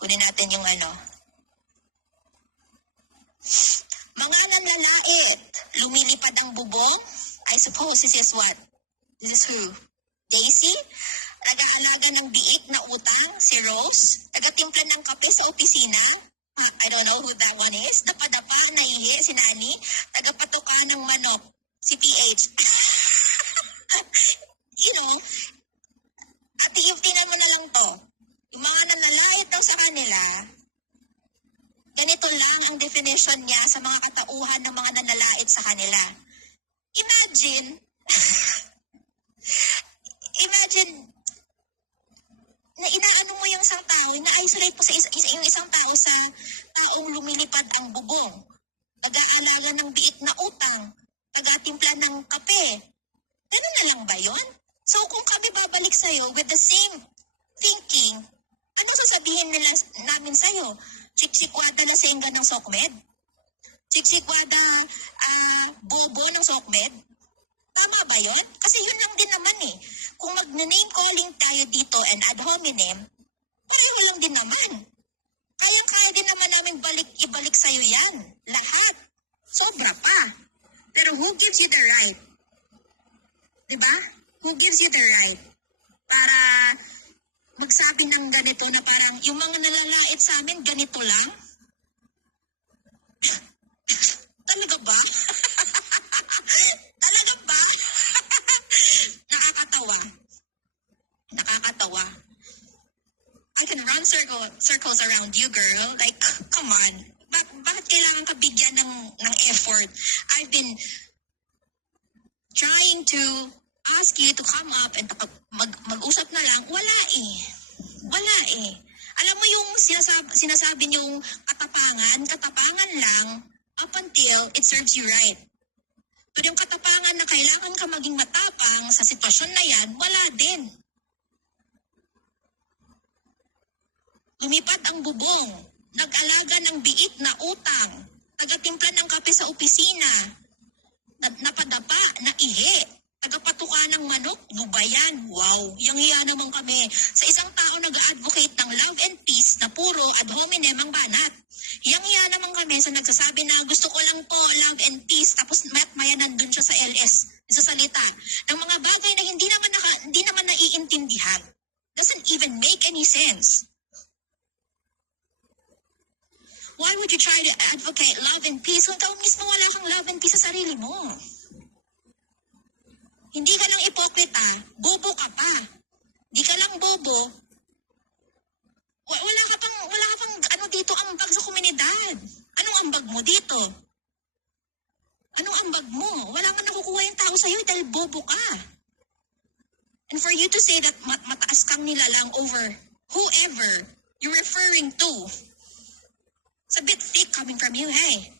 Kunin natin yung ano. Mga nanlalait, lumilipad ang bubong. I suppose this is what? This is who? Daisy? Nag-aalaga ng biik na utang, si Rose. Taga-timpla ng kape sa opisina. I don't know who that one is. Dapadapa, naihi, si Nani. Taga-patuka ng manok, si PH. You know, at tingnan mo na lang to. Yung mga nanlalait daw sa kanila, ganito lang ang definition niya sa mga katauhan ng mga nanlalait sa kanila. Imagine, na inaano mo yung isang tao, na-isolate mo sa yung isang tao sa taong lumilipad ang bubong, nag-aalaga ng biik na utang, taga-timpla ng kape. Ganun na lang ba yun? So kung kami babalik sa'yo with the same thinking, ano sasabihin namin sa'yo? Chiksikwada na sengga ng SOCMED? Chiksikwada bobo ng SOCMED? Tama ba yun? Kasi yun lang din naman eh. Kung mag-name calling tayo dito and ad hominem, pareho lang din naman. Kayang-kaya din naman namin ibalik sa'yo yan. Lahat. Sobra pa. Pero who gives you the right? Diba? Who gives you the right para magsabi ng ganito na parang yung mga nalalait sa amin, ganito lang? Talaga ba? Talaga ba? Nakakatawa. I can run circles around you, girl. Like, come on. Bakit kailangan ka bigyan ng effort? I've been trying to ask you to come up and mag-usap na lang. Wala eh. Alam mo yung sinasabi niyong katapangan lang up until it serves you right. Pero yung katapangan na kailangan ka maging matapang sa sitwasyon na yan, wala din. Lumipad ang bubong, nag-alaga ng biik na utang, taga-timpla ng kape sa opisina, napadapa, naihi, tagapatuka ng manok, lubayan. Wow, yang-hiya naman kami. Sa isang tao nag-advocate ng love and peace na puro ad hominem ang banat. Yang-hiya naman kami sa nagsasabi na gusto ko lang po love and peace, tapos maya nandun siya sa LS, sa salita, ng mga bagay na hindi naman naiintindihan. Doesn't even make any sense. Why would you try to advocate love and peace kung ikaw mismo wala kang love and peace sa sarili mo? Hindi ka lang ipokrita, bobo ka pa. Hindi ka lang bobo. Wala ka pang ano dito ambag sa komunidad. Anong ambag mo dito? Anong ambag mo? Wala nga nakukuha yung tao sa'yo dahil bobo ka. And for you to say that mataas kang nilalang over whoever you're referring to, it's a bit thick coming from you, hey.